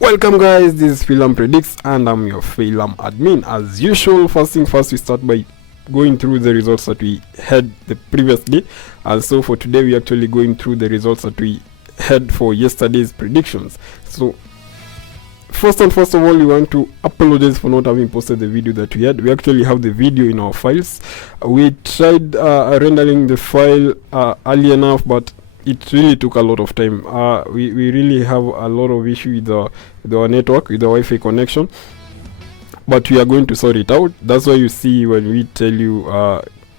Welcome guys, this is Philam Predicts and I'm your Philam admin. As usual, first thing first, we start by going through the results that we had the previous day. And so for today, we're actually going through the results that we had for yesterday's predictions. So first of all, we want to apologize for not having posted the video that we had. We actually have the video in our files. We tried rendering the file early enough, but it really took a lot of time. We really have a lot of issue with our network, with the Wi-Fi connection, but we are going to sort it out. That's why you see when we tell you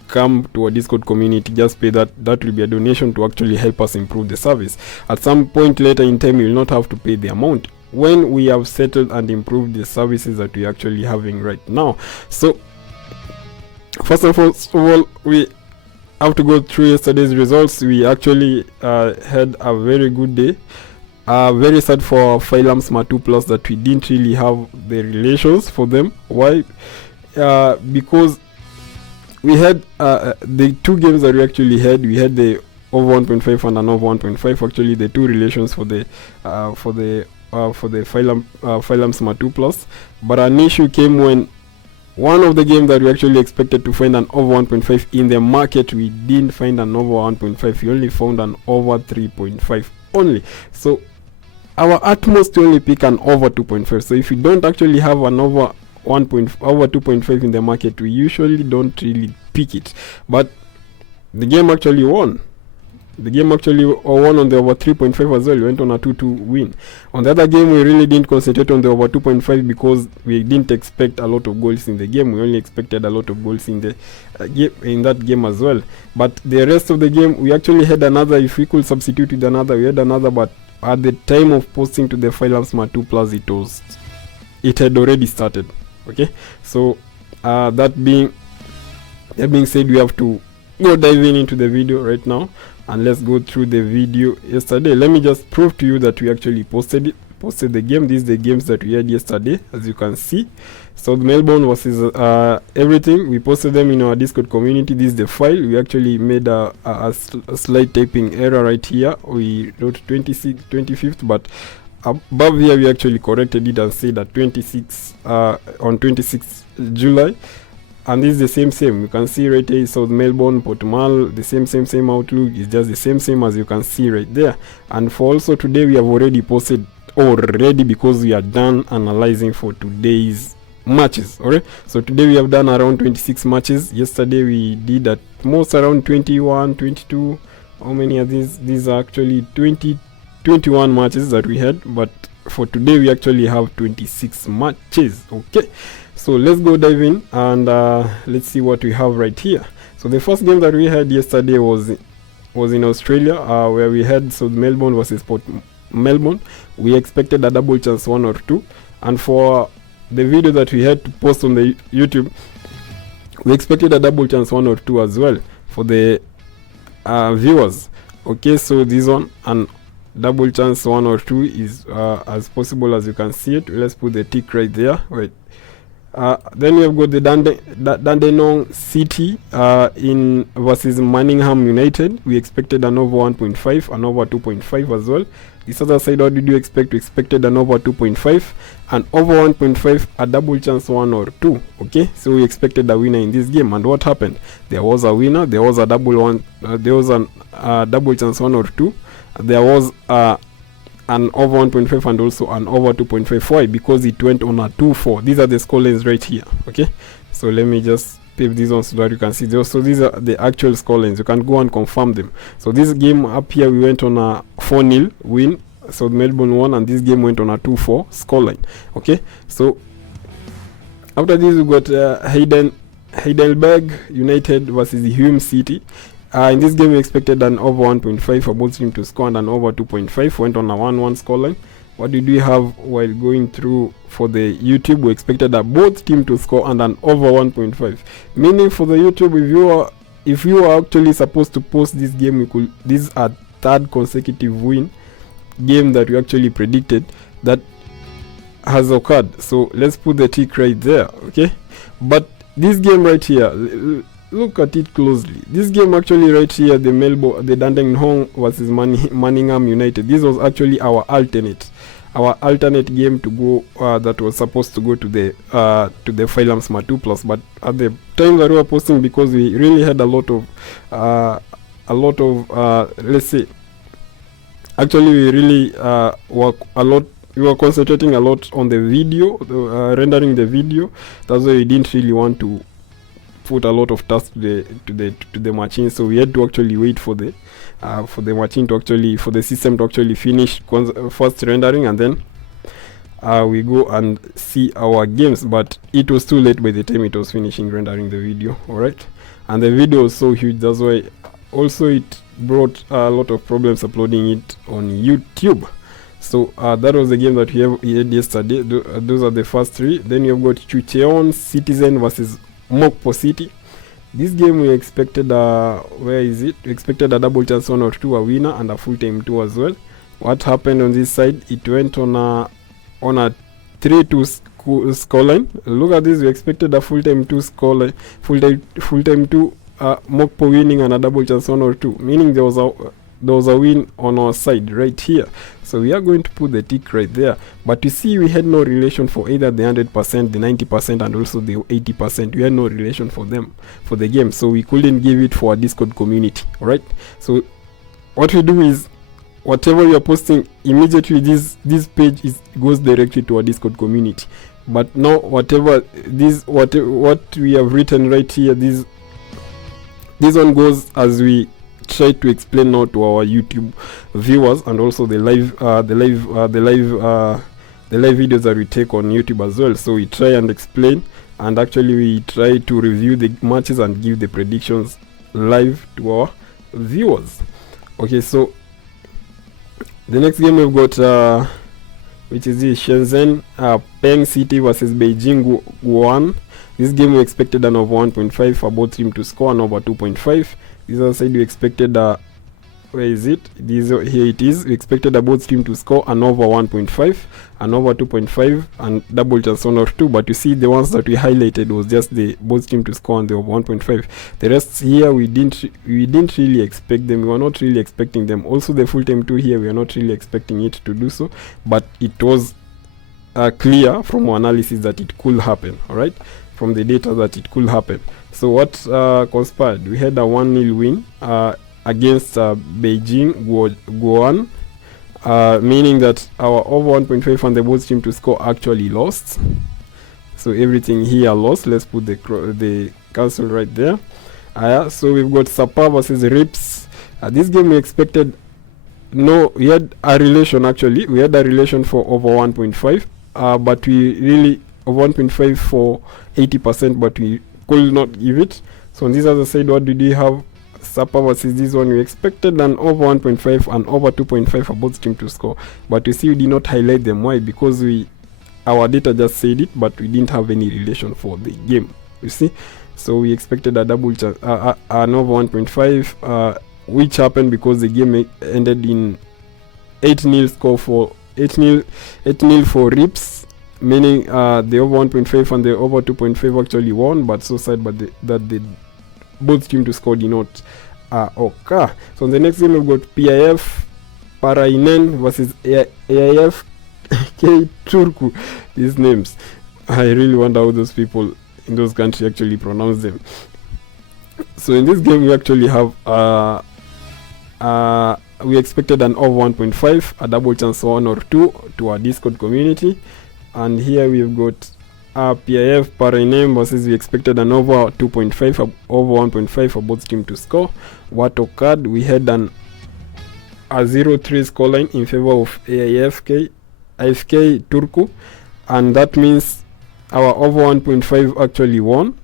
come to our Discord community, just pay that will be a donation to actually help us improve the service. At some point later in time, you will not have to pay the amount when we have settled and improved the services that we're actually having right now. So first of all, we have to go through yesterday's results. We actually had a very good day. Very sad for Philam Smart 2 Plus that we didn't really have the relations for them. Why? Because we had the two games that we actually had. We had the over 1.5 and an over 1.5. Actually, the two relations for the Philam Smart 2 Plus. But an issue came when one of the games that we actually expected to find an over 1.5 in the market, we didn't find an over 1.5. We only found an over 3.5 only. So our utmost to only pick an over 2.5. So if you don't actually have an over 2.5 in the market, we usually don't really pick it. But the game actually won. The game actually won on the over 3.5 as well. We went on a 2-2 win. On the other game, we really didn't concentrate on the over 2.5 because we didn't expect a lot of goals in the game. We only expected a lot of goals in the in that game as well. But the rest of the game, we actually had another. If we could substitute with another, we had another. But at the time of posting to the Philam Smart 2 Plus, it had already started. Okay, so that being said, we have to go diving into the video right now. And let's go through the video yesterday. Let me just prove to you that we actually posted the game. These are the games that we had yesterday, as you can see. South Melbourne versus everything. We posted them in our Discord community. This is the file. We actually made a slight typing error right here. We wrote 25th, but above here we actually corrected it and said that 26 on 26 July. And this is the same. You can see right here, South Melbourne, Portugal, the same outlook. It's just the same as you can see right there. And for also today, we have already posted already because we are done analyzing for today's matches. Alright, so today we have done around 26 matches. Yesterday we did at most around 21, 22. How many are these? These are actually 21 matches that we had, but for today we actually have 26 matches. Okay, so let's go dive in and let's see what we have right here. So the first game that we had yesterday was in Australia, where we had South Melbourne versus Port Melbourne. We expected a double chance 1 or 2, and for the video that we had to post on the YouTube, we expected a double chance 1 or 2 as well for the viewers. Okay, so this one and double chance 1 or 2 is as possible as you can see it. Let's put the tick right there. Wait. Then we have got the Dandenong City in versus Manningham United. We expected an over 1.5, an over 2.5 as well. This other side, what did you expect? We expected an over 2.5, an over 1.5, a double chance 1 or 2. Okay, so we expected a winner in this game, and what happened? There was a winner. There was a double double chance 1 or 2. There was an over 1.5 and also an over 2.5. Why? Because it went on a 2-4. These are the scorelines right here. Okay, so let me just pave these ones so that you can see those. So these are the actual scorelines. You can go and confirm them. So this game up here, we went on a 4-0 win. South Melbourne won, and this game went on a 2-4 scoreline. Okay, so after this we got Heidelberg United versus the Hume City. In this game, we expected an over 1.5 for both teams to score and an over 2.5. Went on a 1-1 scoreline. What did we have while going through for the YouTube? We expected that both teams to score and an over 1.5. Meaning for the YouTube, if you are actually supposed to post this game, this is a third consecutive win game that we actually predicted that has occurred. So let's put the tick right there. Okay, but this game right here, look at it closely. This game actually right here, the Dandenong versus Manningham United. This was actually our alternate our alternate game to go that was supposed to go to the Phylum Smart 2 Plus, but at the time that we were posting, because we really had a lot of let's say, actually we really we were concentrating a lot on the video, rendering the video. That's why we didn't really want to put a lot of tasks to the machine, so we had to actually wait for the machine to actually, for the system to actually finish first rendering, and then we go and see our games. But it was too late by the time it was finishing rendering the video. All right, and the video was so huge, that's why also it brought a lot of problems uploading it on YouTube. So that was the game that we had yesterday. Those are the first three. Then you've got Chucheon Citizen versus Mokpo City. This game we expected where is it? We expected a double chance 1 or 2, a winner, and a full time 2 as well. What happened on this side? It went on a 3-2 scoreline. Look at this. We expected a full time 2 scoreline, full time 2, Mokpo winning and a double chance 1 or 2, meaning there was a win on our side right here. So we are going to put the tick right there. But you see, we had no relation for either the 100%, the 90%, and also the 80%. We had no relation for them, for the game, so we couldn't give it for our Discord community. All right, so what we do is, whatever you are posting, immediately this page goes directly to our Discord community. But now what we have written right here, this one goes as we try to explain now to our YouTube viewers, and also the live videos that we take on YouTube as well. So we try and explain, and actually we try to review the matches and give the predictions live to our viewers. Okay, so the next game we've got which is the Shenzhen Peng City versus Beijing Guoan. This game we expected an over 1.5 for both teams to score, and over 2.5. This other side we expected where is it? Here it is. We expected both teams to score an over 1.5, an over 2.5, and double chance 1 or 2. But you see, the ones that we highlighted was just the both teams to score and the over 1.5. The rest here we didn't really expect them. We were not really expecting them. Also the full time 2 here, we are not really expecting it to do so. But it was clear from our analysis that it could happen. All right, from the data that it could happen. So what conspired? We had a 1-0 win against Beijing Guoan, meaning that our over 1.5 and the both team to score actually lost. So everything here lost. Let's put the cancel right there. So we've got Sapa versus Rips. This game we expected. No, we had a relation actually. We had a relation for over 1.5, but we really over 1.5 for 80%, but we could not give it. So on this other side, what did we have? Sapa versus this one, we expected an over 1.5 and over 2.5 for both teams to score, but you see we did not highlight them. Why? Because our data just said it, but we didn't have any relation for the game, you see. So we expected a double chance, an over 1.5, which happened because the game ended in 8-0 score for 8-0 for Rips, meaning the over 1.5 and the over 2.5 actually won, but so sad that the both teams to score did not occur. So in the next game we've got PIF Parainen versus AIF K Turku. These names, I really wonder how those people in those countries actually pronounce them. So in this game we actually have we expected an over 1.5, a double chance 1 or 2 to our Discord community, and here we've got PIF Parainem versus we expected an over 2.5, over 1.5 for both teams to score. What occurred? We had a 0-3 scoreline in favor of AIFK Turku, and that means our over 1.5 actually won,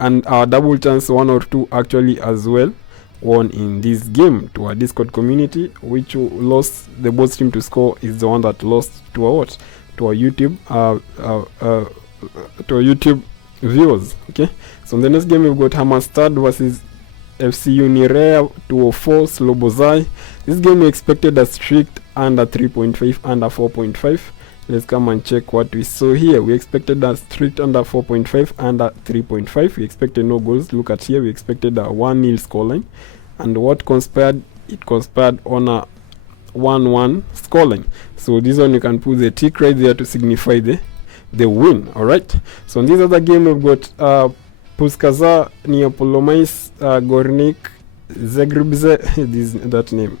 and our double chance 1 or 2 actually as well won in this game to our Discord community. Which lost, the both team to score is the one that lost to our what? To our YouTube to our YouTube viewers. Okay, so in the next game we've got Hammerstad versus FC Unirea 204 Slobozai. This game we expected a strict under 3.5, under 4.5. Let's come and check what we saw here. We expected a strict under 4.5, under 3.5. We expected no goals. Look at here, we expected a 1-0 scoreline. And what conspired? It conspired on 1-1 scoreline. So this one you can put the tick right there to signify the win. All right. So in this other game we've got Puskaza Neopolomais Gornik Zegribze. That name.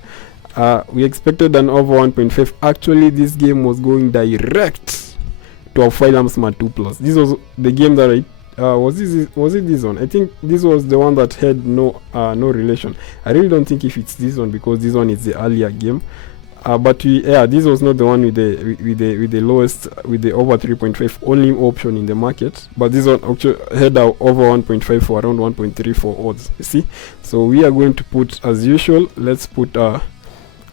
We expected an over 1.5. Actually, this game was going direct to a Finlamsma 2+. This was the game that was it this one? I think this was the one that had no relation. I really don't think if it's this one, because this one is the earlier game. But this was not the one with the lowest, with the over 3.5 only option in the market. But this one actually had over 1.5 for around 1.34 odds. You see, so we are going to put, as usual, let's put a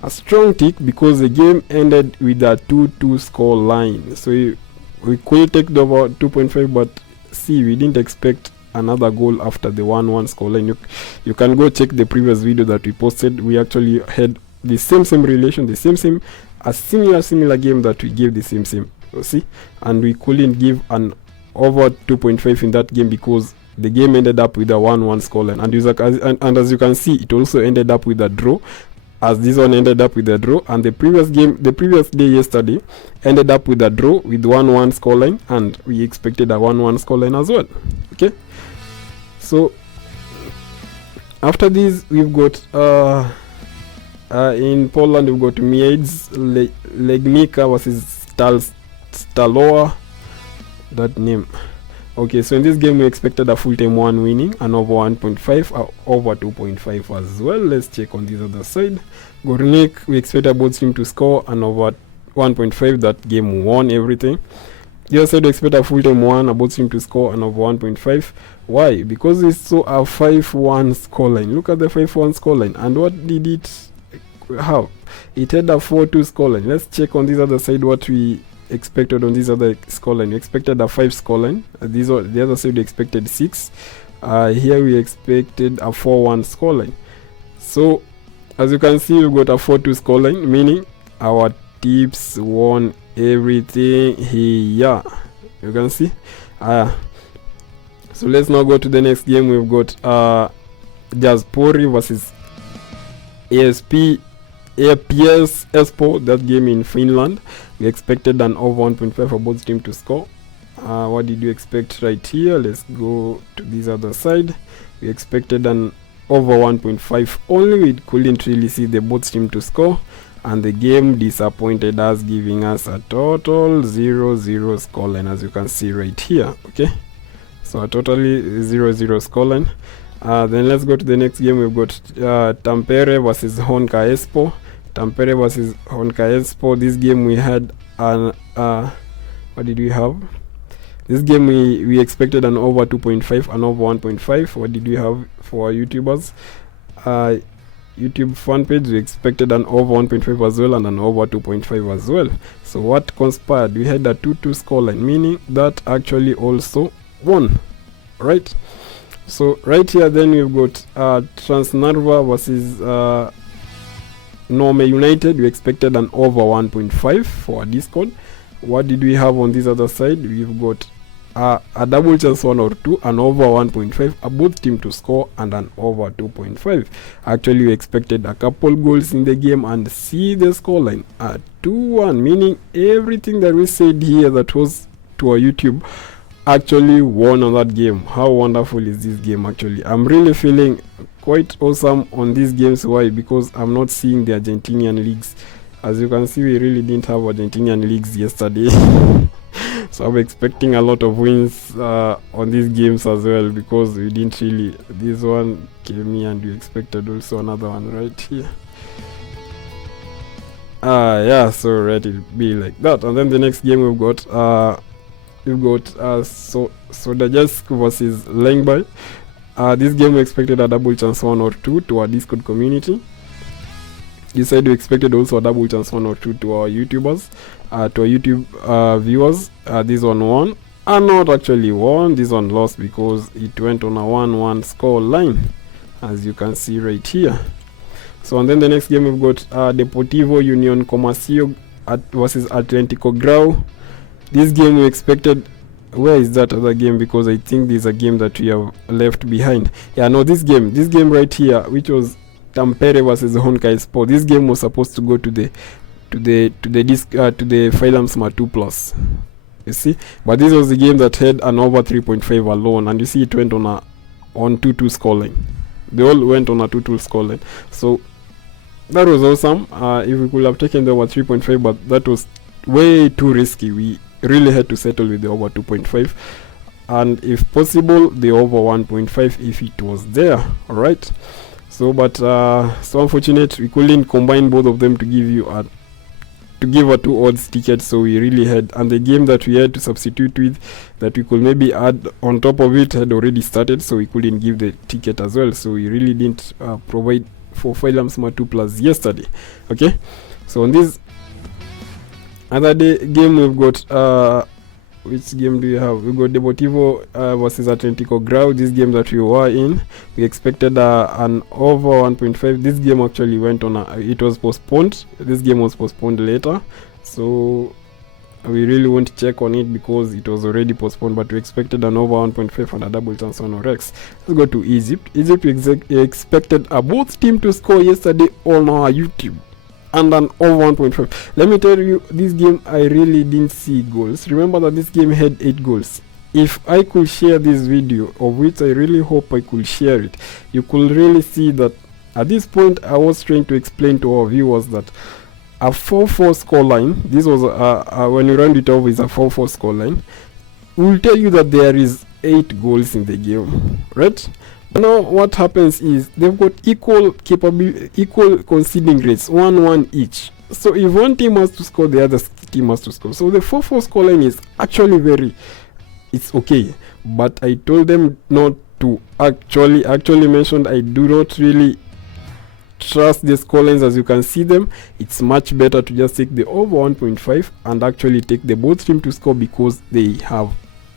strong tick, because the game ended with a 2-2 score line. So we could take the over 2.5, but see, we didn't expect another goal after the 1-1 score line. You can go check the previous video that we posted. We actually had the same relation, the same a similar game that we gave the same, you see, and we couldn't give an over 2.5 in that game because the game ended up with a 1-1 scoreline, and as you can see, it also ended up with a draw, as this one ended up with a draw, and the previous day yesterday ended up with a draw with 1-1 scoreline, and we expected a 1-1 scoreline as well. Okay, so after this we've got in Poland we've got Miedź Legnica versus Stalowa. That name. Okay, so in this game we expected a full time 1 winning, and over 1.5, over 2.5 as well. Let's check on this other side. Gornik, we expected both team to score, and over 1.5. That game won everything. The other side we expect a full time 1, both team to score, and over 1.5. Why? Because we saw a 5-1 scoreline. Look at the 5-1 scoreline, and what did it have? It had a 4-2 scoreline. Let's check on this other side what we expected on this other scoreline. We expected a 5 scoreline. The other side we expected 6. Here we expected a 4-1 scoreline. So as you can see, we got a 4-2 scoreline, meaning our tips won everything here. You can see. So let's now go to the next game. We've got Jaspori versus APS Espoo. That game in Finland. We expected an over 1.5 for both teams to score. What did you expect right here? Let's go to this other side. We expected an over 1.5 only. We couldn't really see the both teams to score, and the game disappointed us, giving us a total 0-0 scoreline, as you can see right here. Okay, so a totally 0-0 scoreline. Then let's go to the next game. We've got Tampere versus Honka Espoo. Tampere versus Honka Espoo. This game we had an what did we have? This game we expected an over 2.5 and over 1.5. What did we have for our YouTubers? YouTube fan page, we expected an over 1.5 as well, and an over 2.5 as well. So what conspired? We had a 2-2 scoreline, meaning that actually also won, right? So right here then we've got Transnarva versus Nome United. We expected an over 1.5 for our Discord. What did we have on this other side? We've got a double chance 1 or 2, an over 1.5, a both team to score, and an over 2.5. Actually we expected a couple goals in the game, and see the scoreline at 2-1, meaning everything that we said here that was to our YouTube actually won on that game. How wonderful is this game? Actually, I'm really feeling quite awesome on these games. Why? Because I'm not seeing the Argentinian leagues. As you can see, we really didn't have Argentinian leagues yesterday. So I'm expecting a lot of wins on these games as well, because we didn't really. This one came here, and we expected also another one right here. Yeah, so let it be like that. And then the next game we've got Sodajesk versus Lengby. This game we expected a double chance 1 or 2 to our Discord community. This side we expected also a double chance 1 or 2 to our YouTubers, to our YouTube viewers. This one won, and not actually won. This one lost because it went on a 1-1 score line, as you can see right here. So and then the next game we've got Deportivo Union Comercio versus Atlético Grau. This game we expected. Where is that other game? Because I think there's a game that we have left behind. Yeah, no, this game right here, which was Tampere versus Honkai Sport. This game was supposed to go to the Phylum Smart 2 Plus. You see, but this was the game that had an over 3.5 alone, and you see it went on 2-2 scoreline. They all went on a 2-2 scoreline. So that was awesome. If we could have taken the over 3.5, but that was way too risky. We really had to settle with the over 2.5, and if possible the over 1.5 if it was there. All right. So but so unfortunate we couldn't combine both of them to give you a 2 odds ticket. So we really had, and the game that we had to substitute with that we could maybe add on top of it had already started, so we couldn't give the ticket as well. So we really didn't provide for Phylum Smart 2 Plus yesterday. Okay, so on this other day game we've got which game do we have? We got Deportivo versus Atlético Grau. This game that we were in, we expected an over 1.5. This game actually went on it was postponed. This game was postponed later, so we really won't check on it because it was already postponed, but we expected an over 1.5 and a double chance on Orex. Let's go to Egypt. We expected both team to score yesterday on our YouTube, and an over 1.5. Let me tell you, this game I really didn't see goals. Remember that this game had 8 goals. If I could share this video, of which I really hope I could share it, you could really see that at this point I was trying to explain to our viewers that a 4-4 scoreline, this was when you round it off, is a 4-4 scoreline, will tell you that there is 8 goals in the game, right? Now what happens is they've got equal conceding rates, 1-1 each. So if one team has to score, the other team has to score. So the 4-4 scoreline is actually it's okay. But I told them not to actually mentioned I do not really trust the scorelines as you can see them. It's much better to just take the over 1.5 and actually take the both team to score, because they have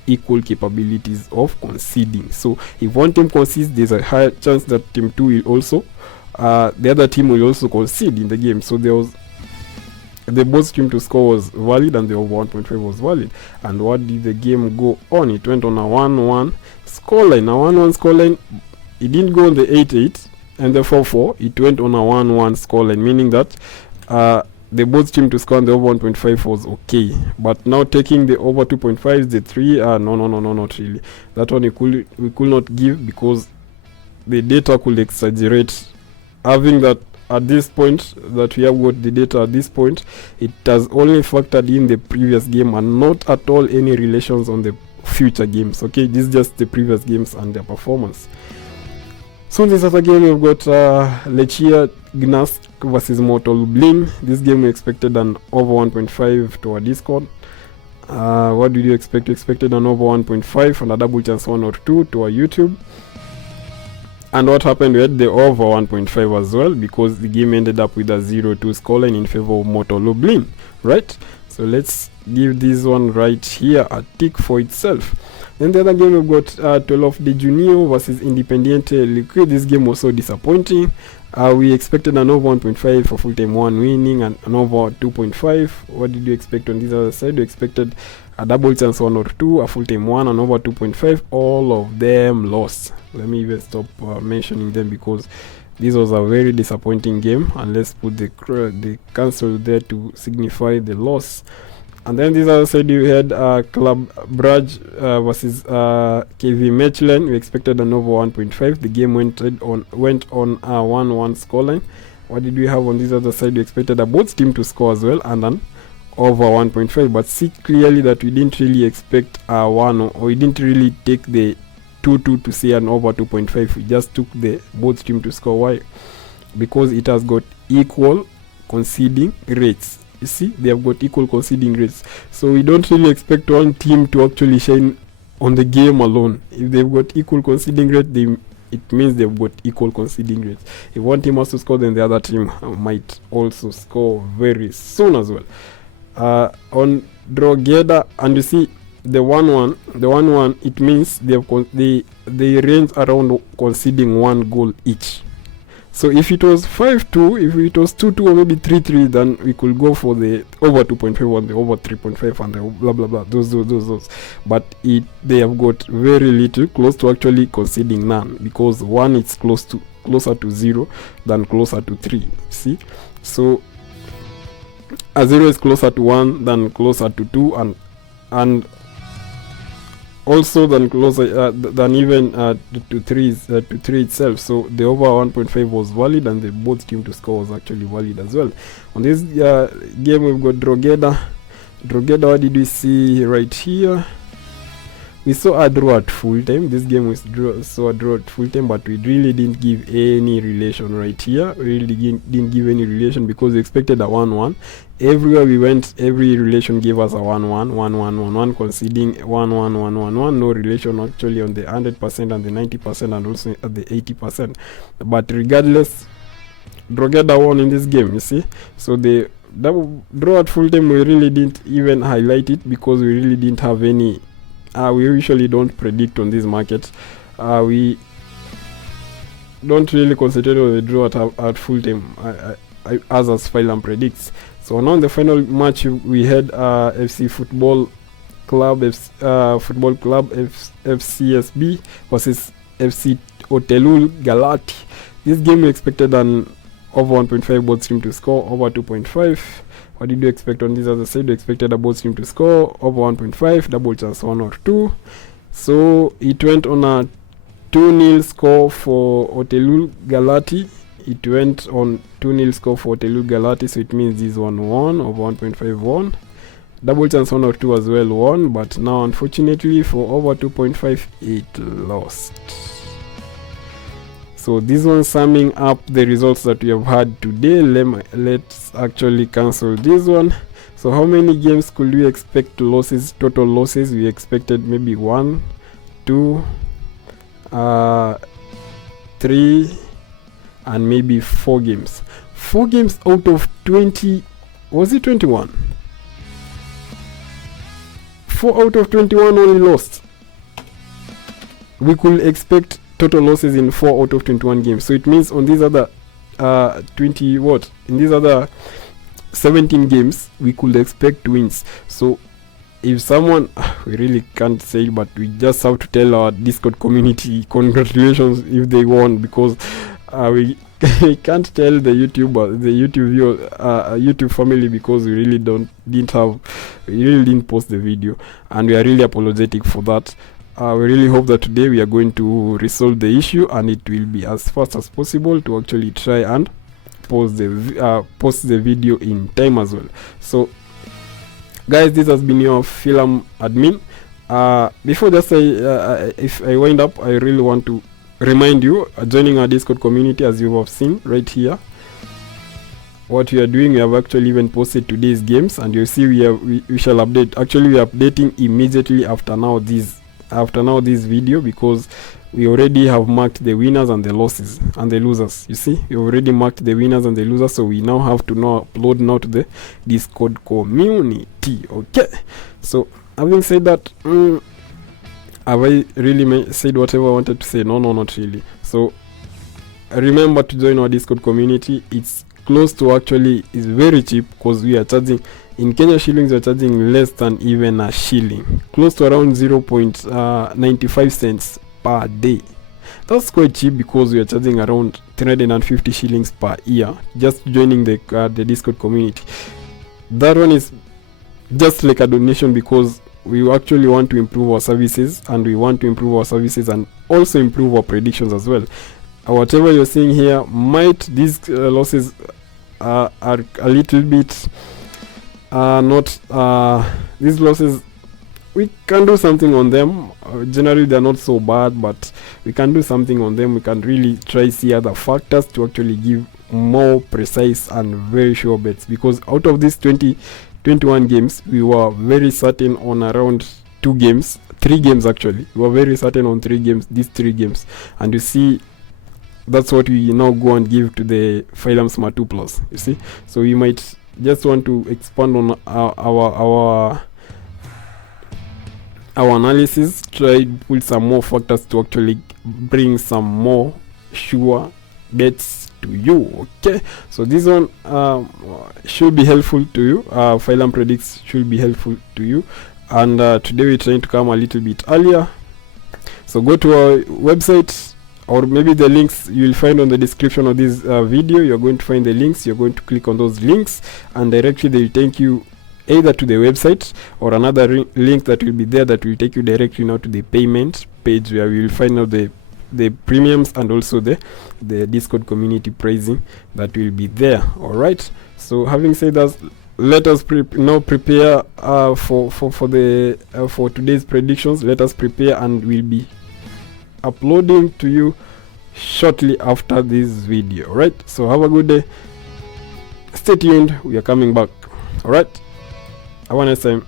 equal capabilities of conceding. So if one team concedes, there's a higher chance that team 2 will also the other team will also concede in the game. So there was the both team to score was valid and the over 1.5 was valid. And what did the game go on? It went on a 1-1 scoreline. A 1-1 scoreline. It didn't go on the 8-8 and the 4-4. It went on a 1-1 scoreline, meaning that the both team to score on the over 1.5 was okay. But now taking the over 2.5, the 3, no, not really. That one we could not give because the data could exaggerate. Having that at this point that we have got the data at this point, it has only factored in the previous game and not at all any relations on the future games. Okay, this is just the previous games and their performance. So in this other game we've got Lechia Gnask versus Motor Lublin. This game we expected an over 1.5 to our Discord. What did you expect? You expected an over 1.5 and a double chance 1 or 2 to our YouTube. And what happened? We had the over 1.5 as well, because the game ended up with a 0-2 scoreline in favor of Motor Lublin, right? So let's give this one right here a tick for itself. Then the other game we've got 12 de Junio versus Independiente Liquid. This game was so disappointing. We expected an over 1.5 for full time 1 winning and an over 2.5. What did you expect on this other side? You expected a double chance 1 or 2, a full time 1, and over 2.5. All of them lost. Let me even stop mentioning them because this was a very disappointing game, and let's put the cancel there to signify the loss. And then this other side you had Club Brugge versus KV Mechelen. We expected an over 1.5. The game went on a 1-1 scoreline. What did we have on this other side? We expected both team to score as well and an over 1.5. But see clearly that we didn't really expect a 1, or we didn't really take the 2-2 to say an over 2.5. We just took the both team to score. Why? Because it has got equal conceding rates. You see, they have got equal conceding rates, so we don't really expect one team to actually shine on the game alone. If they've got equal conceding rate, it means they've got equal conceding rates. If one team has to score, then the other team might also score very soon as well. On Drogheda, and you see the 1-1, it means they range around conceding 1 goal each. So if it was 5-2, if it was 2-2 or maybe 3-3, then we could go for the over 2.5 and the over 3.5 and the blah blah blah, those. But they have got very little, close to actually conceding none, because 1 is close to closer to 0 than closer to 3. See, so a 0 is closer to 1 than closer to 2, and also than closer than even to 3 itself. So the over 1.5 was valid, and the both team to score was actually valid as well. On this game, we've got Drogheda. What did we see right here? We saw a draw at full time. This game was saw a draw at full time, but we really didn't give any relation right here. We really didn't give any relation because we expected a 1-1. Everywhere we went, every relation gave us a 1-1, 1-1, 1-1, conceding 1-1, 1-1-1. No relation actually on the 100% and the 90% and also at the 80%. But regardless, Drogheda won in this game, you see. So the draw at full time, we really didn't even highlight it because we really didn't have any. We usually don't predict on this market. We don't really concentrate on the draw at full time as Phylum predicts. So now in the final match, we had FC Football Club FCSB versus FC Otelul Galati. This game we expected an over 1.5 both team to score, over 2.5. What did you expect on this other side? You expected a both team to score over 1.5, double chance 1 or 2. So it went on a 2-0 score for Otelul Galati. It went on 2-0 score for Otelul Galati, so it means this one won, over 1.5 won. Double chance 1 or 2 as well won, but now unfortunately for over 2.5 it lost. So this one summing up the results that we have had today. Let's actually cancel this one. So how many games could we expect losses, total losses? We expected maybe 1, 2, 3, and maybe 4 games. 4 games out of 20, was it 21? 4 out of 21 only lost. We could expect total losses in 4 out of 21 games. So it means on these other 20 what? In these other 17 games, we could expect wins. So if someone, we really can't say, but we just have to tell our Discord community congratulations if they won, because we can't tell the YouTube viewer, YouTube family, because we really didn't post the video, and we are really apologetic for that. We really hope that today we are going to resolve the issue, and it will be as fast as possible to actually try and post the video in time as well. So guys, this has been your Phylum admin. Before just if I wind up, I really want to remind you, joining our Discord community, as you have seen right here. What we are doing, we have actually even posted today's games, and you see we shall update. Actually, we are updating immediately after now this video, because we already have marked the winners and the losses and the losers. You see, we already marked the winners and the losers, so we now have to now upload now to the Discord community. Okay, so having said that, have I really said whatever I wanted to say? No, not really. So remember to join our Discord community. It's close to, actually is very cheap, because we are charging in Kenya shillings, we are charging less than even a shilling, close to around 0.95 cents per day. That's quite cheap, because we are charging around 350 shillings per year just joining the Discord community. That one is just like a donation, because we actually want to improve our services, and and also improve our predictions as well. Whatever you're seeing here, these losses are a little bit these losses, we can do something on them. Generally they're not so bad, but we can do something on them. We can really try see other factors to actually give more precise and very sure bets, because out of these 21 games, we were very certain on around 3 games actually. We were very certain on these 3 games, and you see, that's what we now go and give to the Phylum Smart 2 Plus. You see, so we might just want to expand on our analysis, try to put some more factors to actually bring some more sure bets to you. Okay, so this one should be helpful to you. Phylum Predicts should be helpful to you, and today we're trying to come a little bit earlier. So go to our website, or maybe the links you'll find on the description of this video. You're going to find the links. You're going to click on those links, and directly they'll take you either to the website or another link that will be there that will take you directly now to the payment page, where we will find out the premiums and also the Discord community pricing that will be there. All right, so having said that, let us now prepare for today's predictions. Let us prepare, and we'll be uploading to you shortly after this video. All right, so have a good day, stay tuned, we are coming back. All right, have a nice time.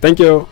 Thank you.